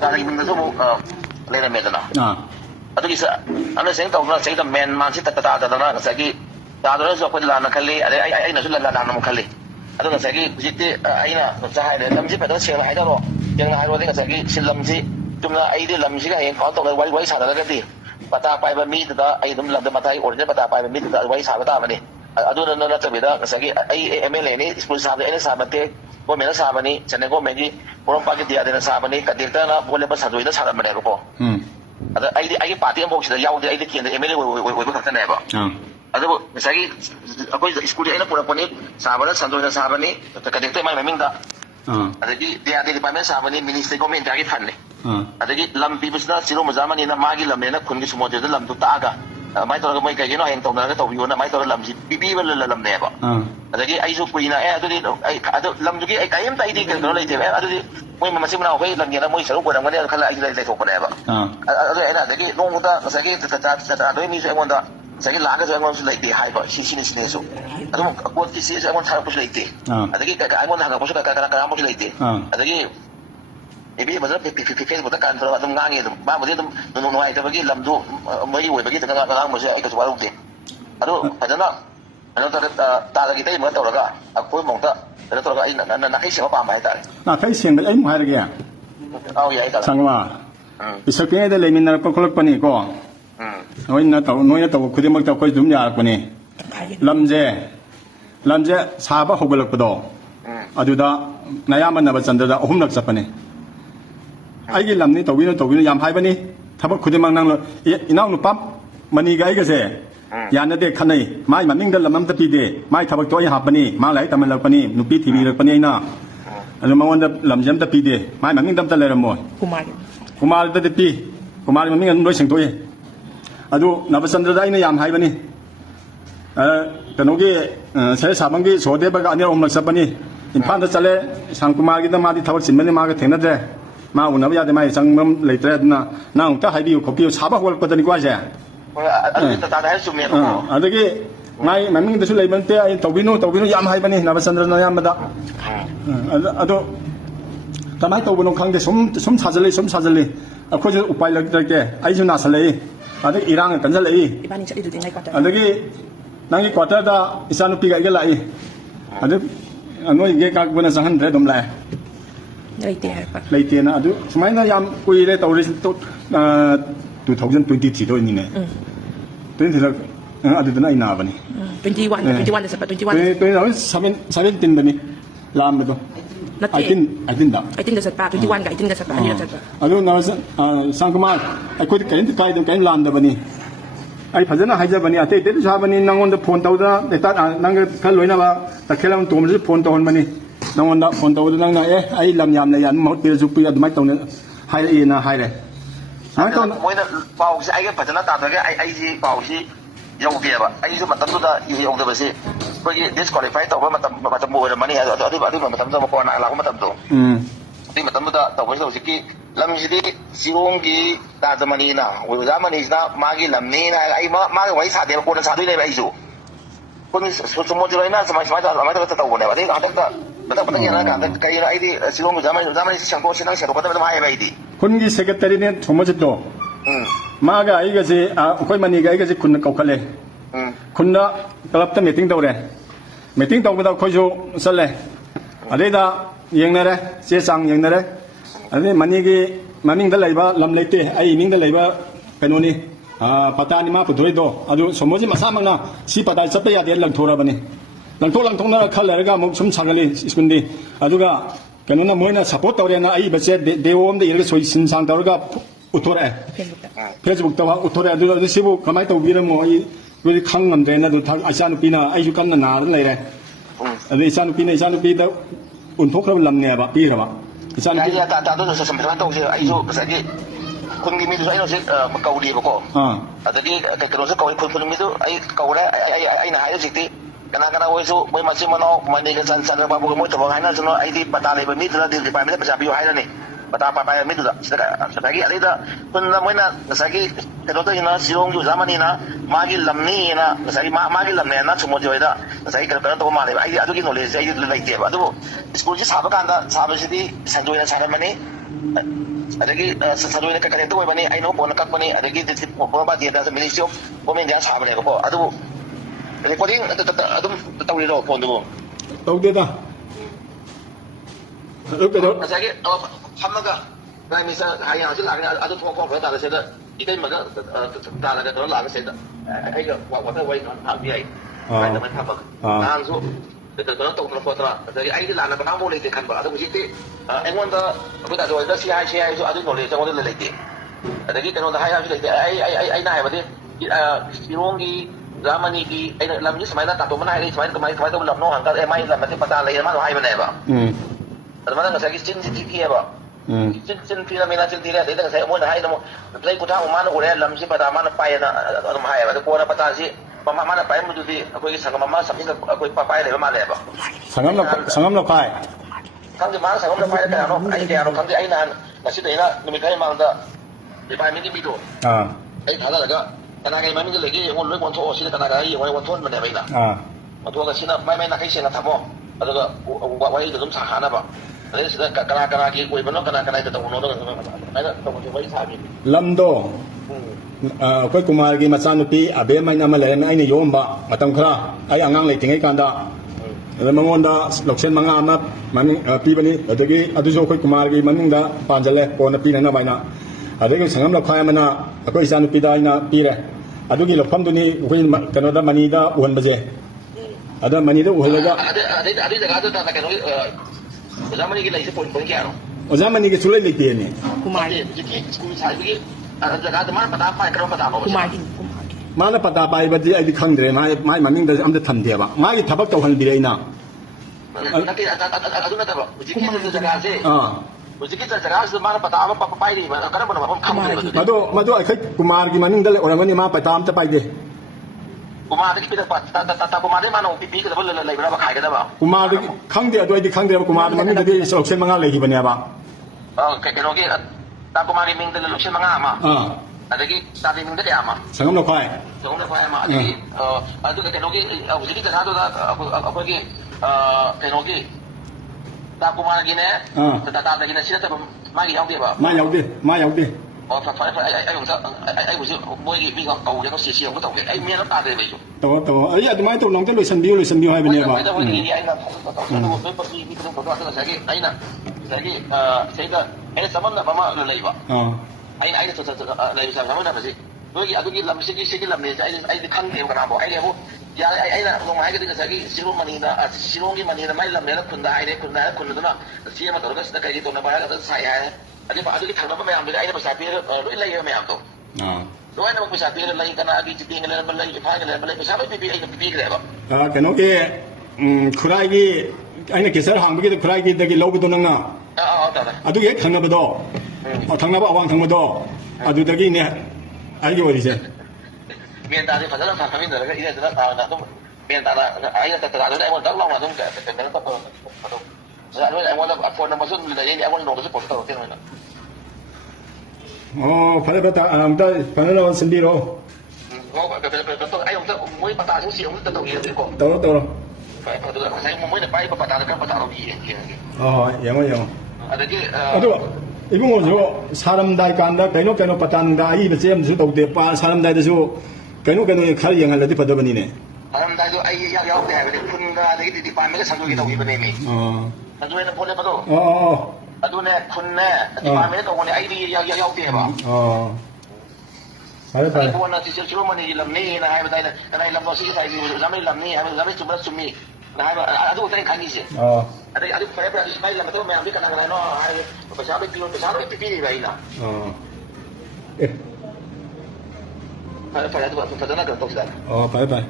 ꯇꯥꯗꯒꯤ ꯃꯤꯡꯗꯁꯨ ꯑꯃꯨꯛ ꯂꯩꯔꯝꯃꯦꯗꯅ ꯑꯗꯨꯒꯤ ꯑꯟꯗꯔꯁꯇꯦꯟꯗꯤꯡ ꯇꯧꯗꯅ ꯉꯁꯥꯏꯗ ꯃꯦꯟ ꯃꯥꯟꯁꯤ ꯇꯥꯗꯗꯅ ꯉꯁꯥꯏꯒꯤ ꯇꯥꯗ꯭ꯔꯁꯨ ꯑꯩꯈꯣꯏꯗ ꯂꯥꯟꯅ ꯈꯜꯂꯤ ꯑꯗꯩ ꯑꯩꯅꯁꯨ ꯂꯥꯟꯅ ꯑꯃꯨꯛ ꯈꯜꯂꯤ ꯑꯗꯣ ꯉꯁꯥꯏꯒꯤ ꯍꯧꯖꯤꯛꯇꯤ ꯑꯩꯅ ꯉꯁꯥꯏ ꯍꯥꯏꯔꯦ ꯂꯝꯁꯤ ꯐꯖꯅ ꯁꯦꯡꯅ ꯍꯥꯏꯗꯔꯣ ꯁꯦꯡꯅ ꯍꯥꯏꯔꯣꯗꯤ ꯉꯁꯥꯏꯒꯤ ꯁꯤ ꯂꯝꯁꯤ ꯆꯨꯝꯅ ꯑꯩꯗꯤ ꯂꯝꯁꯤꯒ ꯍꯌꯦꯡ ꯀꯥꯎꯟ ꯇꯧꯔꯒ ꯋꯥꯔꯤ ꯁꯥꯟꯅꯔꯒꯗꯤ ꯄꯇꯥ ꯄꯥꯏꯕ ꯃꯤꯗꯨꯗ ꯑꯩ ꯑꯗꯨꯝ ꯂꯝꯗ ꯃꯊꯥꯒꯤ ꯑꯣꯔꯤꯖꯤꯅꯦꯜ ꯄꯇꯥ ꯄꯥꯏꯕ ꯃꯤꯗꯨꯗ ꯋꯥꯔꯤ ꯁꯥꯕ ꯇꯥꯕꯅꯤ ꯑꯗꯨꯅ ꯅꯠꯇꯕꯤꯗ ꯉꯁꯥꯏꯒꯤ ꯑꯩ MLAꯅꯤ ꯁ꯭ꯀꯨꯜ ꯁꯥꯕꯗꯤ ꯑꯩꯅ ꯁꯥꯕ ꯅꯠꯇꯦ ꯒꯣꯔꯃꯦꯟꯅ ꯁꯥꯕꯅꯤ ꯁꯦꯟꯇ꯭ꯔꯦꯜ ꯒꯣꯔꯃꯦꯟꯒꯤ ꯄꯣꯔꯣꯝꯄꯥꯠꯀꯤ DRDꯅ ꯁꯥꯕꯅꯤ ꯀꯟꯇ꯭ꯔꯦꯛꯇꯔꯅ ꯚꯣꯠ ꯂꯦꯞꯄ ꯁꯟꯖꯣꯏꯗ ꯁꯥꯔꯝꯕꯅꯦꯕꯀꯣ ꯑꯗ ꯑꯩꯒꯤ ꯄꯥꯔꯇꯤ ꯑꯃꯐꯥꯎ ꯁꯤꯗ ꯌꯥꯎꯗꯦ ꯑꯩꯗꯤ ꯀꯦꯟꯗ꯭ꯔ MLA ꯑꯣꯏꯕ ꯈꯛꯇꯅꯦꯕ ꯑꯗꯨꯕꯨ ꯉꯁꯥꯏꯒꯤ ꯑꯩꯈꯣꯏ ꯁ꯭ꯀꯨꯜꯗꯤ ꯑꯩꯅ ꯄꯨꯔꯛꯄꯅꯤ ꯁꯥꯕꯅ ꯁꯟꯖꯣꯏꯅ ꯁꯥꯕꯅꯤ ꯀꯟꯇ꯭ꯔꯦꯛꯇꯔ ꯃꯥꯏ ꯃꯃꯤꯡꯗ ꯑꯗꯒꯤ DRD ꯗꯤꯄꯥꯔꯠꯃꯦꯟ ꯁꯥꯕꯅꯤ ꯃꯤꯅꯤꯁꯇ꯭ꯔꯤ ꯒꯣꯔꯃꯦꯟ ꯏꯟꯗꯤꯌꯥꯒꯤ ꯐꯟꯅꯤ ꯑꯗꯒꯤ ꯂꯝ ꯄꯤꯕꯁꯤꯅ ꯆꯤꯔꯣ ꯃꯖꯥꯃꯅꯤꯅ ꯃꯥꯒꯤ ꯂꯝꯅꯦꯅ ꯈꯨꯟꯒꯤ ꯁꯨꯃꯣꯟꯖꯣꯏꯗ ꯂꯝꯗꯨ ꯇꯥꯛꯑꯒ ꯑꯗꯨꯃꯥꯏꯅ ꯇꯧꯔꯒ ꯃꯣꯏ ꯀꯩꯒꯤꯅꯣ ꯍꯌꯦꯡ ꯇꯧꯅꯔꯒ ꯇꯧꯕꯤꯌꯣꯅ ꯑꯗꯨꯃꯥꯏꯅ ꯇꯧꯔꯒ ꯂꯝꯁꯤ ꯄꯤꯕꯤꯕ ꯂꯝꯅꯦꯕ ꯑꯗꯒꯤ ꯑꯩꯁꯨ ꯀꯨꯏꯅ ꯑꯗꯨꯗꯤ ꯑꯗꯨ ꯂꯝꯗꯨꯒꯤ ꯑꯩ ꯀꯔꯤꯝꯇ ꯑꯩꯗꯤ ꯀꯩꯅꯣ ꯂꯩꯇꯦꯕ ꯑꯗꯨꯗꯤ ꯃꯣꯏ ꯃꯆꯤꯟ ꯃꯅꯥꯎ ꯑꯩꯈꯣꯏ ꯂꯝꯒꯦꯅ ꯃꯣꯏ ꯁꯔꯨꯛ ꯑꯣꯏꯔꯝꯒꯅꯤ ꯈꯜꯂ ꯑꯩꯁꯨ ꯂꯩꯊꯣꯛꯄꯅꯦꯕ ꯑꯗꯨ ꯑꯩꯅ ꯑꯗꯒꯤ ꯅꯣꯡꯃꯗ ꯉꯁꯥꯏꯒꯤ ꯆꯥꯗꯣꯏ ꯃꯤꯁꯨ ꯑꯩꯉꯣꯟꯗ ꯉꯁꯥꯏꯒꯤ ꯂꯥꯛꯑꯒꯁꯨ ꯑꯩꯉꯣꯟꯗꯁꯨ ꯂꯩꯇꯦ ꯍꯥꯏꯕ ꯁꯤꯅꯦꯁꯨ ꯑꯗꯨꯝ ꯀꯣꯔꯠꯀꯤ ꯆꯦꯁꯨ ꯑꯩꯉꯣꯟꯗ ꯊꯥꯔꯛꯄꯁꯨ ꯂꯩꯇꯦ ꯑꯗꯒꯤ ꯑꯩꯉꯣꯟꯗ ꯍꯪꯉꯛꯄꯁꯨ ꯀꯅꯥꯝꯁꯨ ꯂꯩꯇꯦ ꯑꯗꯒꯤ ꯏꯕꯤ ꯐꯖꯅ ꯐꯦꯁꯕꯨꯛꯇ ꯀꯥꯟꯊꯣꯔꯒ ꯑꯗꯨꯝ ꯉꯥꯡꯉꯤ ꯑꯗꯨꯝ ꯃꯥꯕꯨꯗꯤ ꯑꯗꯨꯝ ꯅꯨꯡꯉꯥꯏꯇꯕꯒꯤ ꯂꯝꯗꯨ ꯃꯔꯤ ꯑꯣꯏꯕꯒꯤ ꯉꯥꯡꯕꯁꯦ ꯑꯩ ꯀꯩꯁꯨ ꯋꯥꯔꯧꯗꯦ ꯑꯗꯨ ꯐꯖꯅ ꯀꯩꯅꯣ ꯇꯧꯔꯒ ꯇꯥꯗꯒꯤ ꯇꯩꯃꯒ ꯇꯧꯔꯒ ꯑꯩꯈꯣꯏ ꯃꯧꯗ ꯀꯩꯅꯣ ꯇꯧꯔꯒ ꯑꯩ ꯅꯥꯈꯩ ꯁꯦꯡꯕ ꯄꯥꯝꯕ ꯍꯥꯏꯇꯥꯔꯦ ꯅꯥꯈꯩ ꯁꯦꯡꯕ ꯑꯩ ꯑꯃꯨꯛ ꯍꯥꯏꯔꯒꯦ ꯑꯧ ꯌꯥꯏ ꯁꯪꯒꯃꯥ ꯄꯤꯁꯛꯄꯤꯉꯩꯗ ꯂꯩꯃꯤꯟꯅꯔꯛꯄ ꯈꯣꯠꯂꯛꯄꯅꯤꯀꯣ ꯅꯣꯏꯅ ꯇꯧꯕ ꯈꯨꯗꯤꯡꯃꯛꯇ ꯑꯩꯈꯣꯏ ꯑꯗꯨꯝ ꯌꯥꯔꯛꯄꯅꯤ ꯂꯝꯁꯦ ꯁꯥꯕ ꯍꯧꯒꯠꯂꯛꯄꯗꯣ ꯑꯗꯨꯗ ꯅꯌꯥꯝꯕ ꯅꯕꯆꯟꯗ꯭ꯔꯗ 3ꯂꯛ ꯆꯠꯄꯅꯤ ꯑꯩꯒꯤ ꯂꯝꯅꯤ ꯇꯧꯕꯤꯅꯨ ꯌꯥꯝ ꯍꯥꯏꯕꯅꯤ ꯊꯕꯛ ꯈꯨꯗꯤꯡꯃꯛ ꯅꯪ ꯏꯅꯥꯎꯅꯨꯄꯥ ꯃꯅꯤꯒ ꯑꯩꯒꯁꯦ ꯌꯥꯅꯗꯦ ꯈꯟꯅꯩ ꯃꯥꯏ ꯃꯃꯤꯡꯗ ꯂꯝ ꯑꯝꯇ ꯄꯤꯗꯦ ꯃꯥꯏ ꯊꯕꯛꯇꯣ ꯑꯩ ꯍꯥꯞꯄꯅꯤ ꯃꯥ ꯂꯥꯏꯔꯤꯛ ꯇꯝꯍꯜꯂꯛꯄꯅꯤ ꯅꯨꯄꯤ ꯊꯤꯕꯤꯔꯛꯄꯅꯤ ꯑꯩꯅ ꯑꯗꯨ ꯃꯉꯣꯟꯗ ꯂꯝꯁꯦ ꯑꯝꯇ ꯄꯤꯗꯦ ꯃꯥꯏ ꯃꯃꯤꯡꯗ ꯑꯝꯇ ꯂꯩꯔꯝꯃꯣꯏ ꯀꯨꯃꯥꯔꯗꯗꯤ ꯄꯤ ꯀꯨꯃꯥꯔꯒꯤ ꯃꯃꯤꯡ ꯑꯗꯨꯝ ꯂꯣꯏ ꯁꯦꯡꯗꯣꯛꯏ ꯑꯗꯨ ꯅꯕꯆꯟꯗ꯭ꯔꯗ ꯑꯩꯅ ꯌꯥꯝ ꯍꯥꯏꯕꯅꯤ ꯀꯩꯅꯣꯒꯤ ꯁꯦꯔ ꯁꯥꯕꯝꯒꯤ ꯁꯣꯗꯦꯕꯒ 2-3ꯂꯛ ꯆꯠꯄꯅꯤ ꯏꯝꯐꯥꯜꯗ ꯆꯠꯂꯦ ꯁꯥꯡꯀꯨꯃꯥꯔꯒꯤꯗ ꯃꯥꯗꯤ ꯊꯕꯛ ꯆꯤꯟꯕꯅꯤ ꯃꯥꯒ ꯊꯦꯡꯅꯗ꯭ꯔꯦ ꯃꯥ ꯎꯅꯕ ꯌꯥꯗꯦ ꯃꯥꯒꯤ ꯆꯪꯐꯝ ꯂꯩꯇ꯭ꯔꯦ ꯑꯗꯨꯅ ꯅꯪ ꯑꯃꯨꯛꯇ ꯍꯥꯏꯕꯤꯌꯨ ꯈꯣꯠꯄꯤꯌꯨ ꯁꯥꯕ ꯍꯧꯒꯠꯂꯛꯄꯗꯅꯤꯀꯣ ꯍꯥꯏꯁꯦ ꯑꯗꯒꯤ ꯃꯥꯒꯤ ꯃꯃꯤꯡꯗꯁꯨ ꯂꯩꯕ ꯅꯠꯇꯦ ꯑꯩ ꯇꯧꯕꯤꯅꯨ ꯌꯥꯝ ꯍꯥꯏꯕꯅꯤ ꯅꯕꯆꯟꯗ꯭ꯔꯅ ꯑꯌꯥꯝꯕꯗ ꯑꯗꯣ ꯀꯃꯥꯏꯅ ꯇꯧꯕꯅꯣ ꯈꯪꯗꯦ ꯁꯨꯝ ꯁꯥꯖꯜꯂꯤ ꯑꯩꯈꯣꯏꯁꯨ ꯎꯄꯥꯏ ꯂꯩꯇ꯭ꯔꯦ ꯑꯩꯁꯨ ꯅꯥꯁꯜꯂꯛꯏ ꯑꯗꯒꯤ ꯏꯔꯥꯡꯅ ꯀꯟꯖꯜꯂꯛꯏ ꯑꯗꯒꯤ ꯅꯪꯒꯤ ꯀ꯭ꯋꯥꯇꯔꯗ ꯏꯆꯥꯅꯨꯄꯤꯒ ꯑꯩꯒ ꯂꯥꯛꯏ ꯑꯗꯨ ꯅꯣꯏꯒꯤ ꯀꯥꯛꯄꯅ ꯆꯪꯍꯟꯗ꯭ꯔꯦ ꯑꯗꯨꯝ ꯂꯥꯛꯑꯦ ꯂꯩꯇꯦꯅ ꯑꯗꯨ ꯁꯨꯃꯥꯏꯅ ꯌꯥꯝ ꯀꯨꯏꯔꯦ ꯇꯧꯔꯤꯁꯤ 2023ꯗ ꯑꯣꯏꯅꯤꯅꯦ 23ꯗ ꯑꯗꯨꯗꯅ ꯑꯩ ꯅꯥꯕꯅꯤ 21ꯗ ꯆꯠꯄ 17ꯗꯅꯤ ꯂꯥꯛꯑꯝꯕꯗꯣ 18ꯗ ꯆꯠꯄ 21ꯒ 18ꯒ ꯆꯠꯄ ꯑꯅꯤꯔꯛ ꯆꯠꯄ ꯑꯗꯨ ꯁꯥꯡꯀꯨꯃꯥꯔ ꯑꯩꯈꯣꯏꯗꯤ ꯀꯔꯤꯝ ꯂꯥꯟꯗꯕꯅꯤ ꯑꯩ ꯐꯖꯅ ꯍꯥꯏꯖꯕꯅꯤ ꯑꯇꯩꯁꯨ ꯍꯥꯏꯕꯅꯤ ꯅꯪꯉꯣꯟꯗ ꯐꯣꯟ ꯇꯧꯗꯅ ꯅꯪꯒ ꯈꯔ ꯂꯣꯏꯅꯕ ꯇꯈꯦꯜ ꯑꯃ ꯇꯣꯝꯕꯁꯨ ꯐꯣꯟ ꯇꯧꯍꯟꯕꯅꯤ ꯅꯪꯉꯣꯟꯗ ꯐꯣꯟ ꯇꯧꯕꯗ ꯅꯪꯅ ꯑꯩ ꯂꯝ ꯌꯥꯝꯅ ꯃꯍꯨꯠ ꯄꯤꯔꯁꯨ ꯄꯤ ꯑꯗꯨꯃꯥꯏꯅ ꯇꯧꯅ ꯍꯥꯏꯔꯛꯏꯅ ꯍꯥꯏꯔꯦ ꯃꯣꯏꯅ ꯄꯥꯎꯁꯤ ꯑꯩꯒ ꯐꯖꯅ ꯇꯥꯗ꯭ꯔꯒ ꯑꯩꯁꯤ ꯄꯥꯎꯁꯤ ꯌꯧꯗꯦꯕ ꯑꯩꯁꯨ ꯃꯇꯝꯗꯨꯗ ꯌꯧꯗꯕꯁꯤ ꯑꯩꯈꯣꯏꯒꯤ ꯗꯤꯁꯀ꯭ꯋꯥꯂꯤꯐꯥꯏ ꯇꯧꯕ ꯃꯇꯝ ꯑꯣꯏꯔꯝꯃꯅꯤ ꯑꯗꯨꯒꯤ ꯃꯇꯝꯗꯨꯗ ꯀꯣꯔꯣꯅꯥ ꯂꯥꯛꯄ ꯃꯇꯝꯗꯣ ꯑꯗꯨꯒꯤ ꯃꯇꯝꯗꯨꯗ ꯇꯧꯕꯁꯤꯗ ꯍꯧꯖꯤꯛꯀꯤ ꯂꯝꯁꯤꯗꯤ ꯆꯤꯔꯣꯡꯒꯤ ꯇꯥꯖꯃꯅꯤꯅ ꯑꯣꯖꯥꯃꯅꯤꯁꯤꯅ ꯃꯥꯒꯤ ꯂꯝꯅꯤꯅ ꯍꯥꯏꯔꯒ ꯑꯩ ꯃꯥꯒ ꯋꯥꯔꯤ ꯁꯥꯗꯦꯕ ꯀꯣꯟꯅ ꯁꯥꯗꯣꯏꯅꯦꯕ ꯑꯩꯁꯨ ꯁꯨꯃꯣꯟꯖꯤꯔꯣꯏꯅ ꯑꯗꯨꯃꯥꯏꯅ ꯇꯧꯕꯅꯦꯕ ꯑꯗꯩ ꯍꯟꯗꯛꯇ ꯃꯊꯪ ꯌꯦꯡꯉꯀꯥꯟꯗ ꯀꯩꯅꯣ ꯑꯩꯗꯤ ꯆꯤꯔꯣꯡꯒꯤ ꯑꯣꯖꯥꯃꯅꯤ ꯁꯦꯡꯗꯣꯛꯁꯤ ꯅꯪ ꯁꯦꯡꯗꯣꯛꯀꯗꯕ ꯑꯗꯨꯝ ꯍꯥꯏꯌꯦꯕ ꯑꯩꯗꯤ ꯈꯨꯟꯒꯤ ꯁꯦꯀ꯭ꯔꯦꯇꯔꯤꯅꯦ ꯁꯣꯃꯣꯖꯤꯠꯇꯣ ꯃꯥꯒ ꯑꯩꯒꯁꯦ ꯑꯩꯈꯣꯏ ꯃꯅꯤꯒ ꯑꯩꯒꯁꯦ ꯈꯨꯟꯅ ꯀꯧꯈꯠꯂꯦ ꯈꯨꯟꯗ ꯀ꯭ꯂꯕꯇ ꯃꯤꯇꯤꯡ ꯇꯧꯔꯦ ꯃꯤꯇꯤꯡ ꯇꯧꯕꯗ ꯑꯩꯈꯣꯏꯁꯨ ꯆꯠꯂꯦ ꯑꯗꯩꯗ ꯌꯦꯡꯅꯔꯦ ꯆꯦ ꯆꯥꯡ ꯌꯦꯡꯅꯔꯦ ꯑꯗꯩ ꯃꯅꯤꯒꯤ ꯃꯃꯤꯡꯗ ꯂꯩꯕ ꯂꯝ ꯂꯩꯇꯦ ꯑꯩ ꯏꯃꯤꯡꯗ ꯂꯩꯕ ꯀꯩꯅꯣꯅꯤ ꯄꯇꯥꯅꯤ ꯃꯥ ꯄꯨꯊꯣꯛꯏꯗꯣ ꯑꯗꯨ ꯁꯣꯃꯣꯖꯤꯠ ꯃꯁꯥꯃꯛꯅ ꯁꯤ ꯄꯇꯥ ꯆꯠꯄ ꯌꯥꯗꯦ ꯂꯪꯊꯣꯔꯛꯑꯕꯅꯤ ꯂꯪꯊꯣꯛꯅꯔ ꯈꯔ ꯂꯩꯔꯒ ꯑꯃꯨꯛ ꯁꯨꯝ ꯁꯥꯒꯠꯂꯤ ꯁ꯭ꯀꯨꯜꯗꯤ ꯑꯗꯨꯒ ꯀꯩꯅꯣꯅ ꯃꯣꯏꯅ ꯁꯞꯄꯣꯔꯠ ꯇꯧꯔꯦꯅ ꯑꯏꯕꯁꯦ ꯗꯦꯑꯣ ꯑꯃꯗ ꯏꯔꯒ ꯁꯤꯟ ꯁꯥꯡ ꯇꯧꯔꯒ ꯎꯠꯊꯣꯔꯛꯑꯦ ꯐꯦꯁꯕꯨꯛꯇ ꯎꯠꯊꯣꯔꯛꯑꯦ ꯑꯗꯨ ꯁꯤꯕꯨ ꯀꯃꯥꯏꯅ ꯇꯧꯕꯤꯔꯝꯃꯣ ꯑꯩ ꯈꯪ ꯉꯝꯗ꯭ꯔꯦꯅ ꯑꯗꯨ ꯏꯆꯥꯅꯨꯄꯤꯅ ꯑꯩꯁꯨ ꯀꯟꯅ ꯅꯥꯔ ꯂꯩꯔꯦ ꯑꯗꯨ ꯏꯆꯥꯅꯨꯄꯤꯗ ꯎꯟꯊꯣꯛꯈ꯭ꯔꯕ ꯂꯝꯅꯦꯕ ꯄꯤꯈ꯭ꯔꯕ ꯏꯆꯥꯅꯨꯄꯤ ꯁꯨꯃꯥꯏꯅ ꯇꯧꯁꯦ ꯑꯩꯁꯨ ꯉꯁꯥꯏꯒꯤ ꯈꯨꯟꯒꯤ ꯃꯤꯗꯨꯁꯨ ꯑꯩꯅ ꯍꯧꯖꯤꯛ ꯀꯧꯔꯤꯕꯀꯣ ꯑꯗꯒꯤ ꯀꯩꯅꯣꯁꯨ ꯀꯧꯏ ꯈꯨꯟ ꯃꯤꯗꯨ ꯑꯩ ꯀꯧꯔꯦ ꯑꯩꯅ ꯍꯥꯏ ꯍꯧꯖꯤꯛꯇꯤ ꯀꯅꯥ ꯑꯣꯏꯁꯨ ꯃꯣꯏ ꯃꯆꯤꯟ ꯃꯅꯥꯎ ꯃꯅꯤꯒ ꯆꯟꯗ꯭ꯔꯕꯥꯕꯨꯒ ꯃꯣꯏ ꯊꯕꯛ ꯍꯥꯏꯅꯔꯁꯨꯅ ꯑꯩꯗꯤ ꯄꯇꯥ ꯂꯩꯕ ꯃꯤꯗꯨꯗ ꯗꯤꯄꯥꯔꯠꯃꯦꯟꯗ ꯄꯩꯁꯥ ꯄꯤꯌꯨ ꯍꯥꯏꯔꯅꯤ ꯄꯇꯥ ꯄꯥꯏꯕ ꯃꯤꯗꯨꯗ ꯁꯤꯗ ꯉꯁꯥꯏꯒꯤ ꯑꯗꯩꯗ ꯈꯨꯟꯗ ꯃꯣꯏꯅ ꯉꯁꯥꯏꯒꯤ ꯀꯩꯅꯣ ꯇꯧꯔꯤꯅ ꯆꯤꯔꯣꯡꯒꯤ ꯑꯣꯖꯥꯃꯅꯤꯅ ꯃꯥꯒꯤ ꯂꯝꯅꯤꯅꯉꯁꯥꯏꯒꯤ ꯃꯥꯒꯤ ꯂꯝꯅꯦꯅ ꯁꯨꯃꯣꯟꯖꯤꯍꯣꯏꯗ ꯉꯁꯥꯏꯒꯤ ꯀꯩꯅꯣ ꯇꯧꯕ ꯃꯥꯜꯂꯦꯕ ꯑꯩꯗꯤ ꯑꯗꯨꯒꯤ ꯅꯣꯂꯦꯖꯁꯦ ꯑꯩꯗꯤ ꯂꯩꯇꯦꯕ ꯑꯗꯨꯕꯨ ꯁ꯭ꯀꯨꯜꯁꯤ ꯁꯥꯕ ꯀꯥꯟꯗ ꯁꯥꯕꯁꯤꯗꯤ ꯁꯟꯖꯣꯏꯅ ꯁꯥꯔꯝꯃꯅꯤ adagi sadoi na kakanito ko bani ay no po nakakbani adagi po ba diya sa Ministry of Women diya sa bani ko po adu recording adum tawiro po ndu tawdeda ado kasi hamnaga na misa hayang asil lagi adu ko ko da sa ikai maga da la da la sa ay wa ta wai non ha bi ai ai na man ha ba ang so ito tong na foto dari ai la na ba mo le kan ba adu jiti ai wanda ko da do da si ai so adu no le so le le ti adagi kan da hai ha le ai na hai ba de sirong gi Ramani gi ai lam ni samai na ta to mana ai samai kamai kamai to lam no hang ka ai mai lam na ti pata le ma hai ba ne ba ada mana ngasai sin ti ki ba sin ti la mena sin ti le da ngasai mo na hai no play ku ta ma na ko le lam si pata ma na pai na ma hai ba ko na pata si ma na pai mu di akoi sangam ma sam ni akoi pa pai le ma le ba sangam la pai kang di ma sangam na pai ka no ai ke ano kang di ai na na si dai na ni kai ma da di pai mi ni mi do ai thala la ga kana ga ma mi le ge ngon loi kon tho si kana ga ai won thon ma ne bai na ma to ga si na mai na kai se na tha mo ada ga wai da dum sa ha na ba ai si da kana ki koi ba no kana da to no do ai da to ko wai sa bi lamdo akwai kumargi machanupi abe mai na malay na ai yom ba matam khara ai angang le tingai kanda mangonda loksen manga ama maning pi bani adagi adujo akwai kumargi maningda panjale ko na pi na bai na adagi sangam la khaya mana akwai chanupi da ina pi re adugi lokpam duni akwai kano da mani da uhan baje ada mani da uhalaga ada jaga tu tak kano zaman ni lagi sepon pon kya no zaman ni ke sulai le ni Kumari. jadi school sai bagi jaga tu mana pada apa karo pada apa Kumari. mana pata pai ba di ai di khang dre mai maning da am da tham dia ba mai thabak taw han bi re na nanti adu na taba jadi kita jaga se jadi kita jaga se mana pada apa pai ni karo pada apa kham madu ai khai kumar gi maning da le orangani ma pata am ta pai de kumar ki kita ta kumar mana pipi kita boleh lai berapa khai kita ba kumar khang dia do ai di khang dia kumar maning da di selection manga le gi bane ba kano ki ta kumar ming da selection manga ma adagi tadi ming da ama sangam lo khai sangam lo khai ma adagi adu kano ki jadi jaga tu apa ki kano ki ta kumar gi ne ta gi ne sila ta ma gi yau dia ba ma yau de phải ai cũng ai cũng mỗi cái cầu cho nó xì xì không có tàu cái ai miên nó ta đây vậy to ấy à mai to long te loisan biu hai bane ba ai là nó với bất kỳ cái công việc đó là cái ấy nè cái cái zaman là mà lấy ba ai là lấy zaman là gì với cái làm cái làm này ai khăn đều cả nào ai đều ya ai là không ai cái siro mani na siro cái mani na mai làm này nó kun da đó nó xí mà tao cái tổ nó bao là sai ai ada cái thằng đó mấy ông ai nó phải xài rồi lấy mấy ông tổ rồi nó phải xài lấy cái nào bị chỉ tiền lấy phải lấy xài bị cái đó cái nó cái khray cái anh cái sơ hàng cái khray cái cái lâu cái nang na adu cái thằng nào đó thằng nào awang thằng đó adu cái này ai cái gì miền ta thì phải rất là phản đối cái ý là nó miền ta là ai là tự đó em muốn đóng lòng là không cái nó có dạ đối em muốn là phone nó mà xuất là đây em muốn nộp cái phone đầu tiên rồi phải là ta phải là sinh đi rồi ai không mới bắt đầu xuống tự động gì đấy cô tao phải tự động sai mới được bay bắt đầu cái bắt đầu gì yang aduh ibu ngojo saram dai kanda kaino patan da ai bece am su tawde pa saram dai da su kaino khal yang halati padabani ne saram dai do ai yau de ha kun ga de di pa me ka sandu gi tawi bane me sandu ne pone pa do adu ne kun ne di pa me ka woni ai di yau de ba phải ai ko na ti chiro mani lam ne na hai badai na lam no si sai zamai lam ne hai zamai chumi na hai adu tare khani se ada phải là mai là tôi mày biết cái này nó hay phải sao biết kilo phải sao biết pipi vậy nè phải là tôi phải nó được tốt rồi phải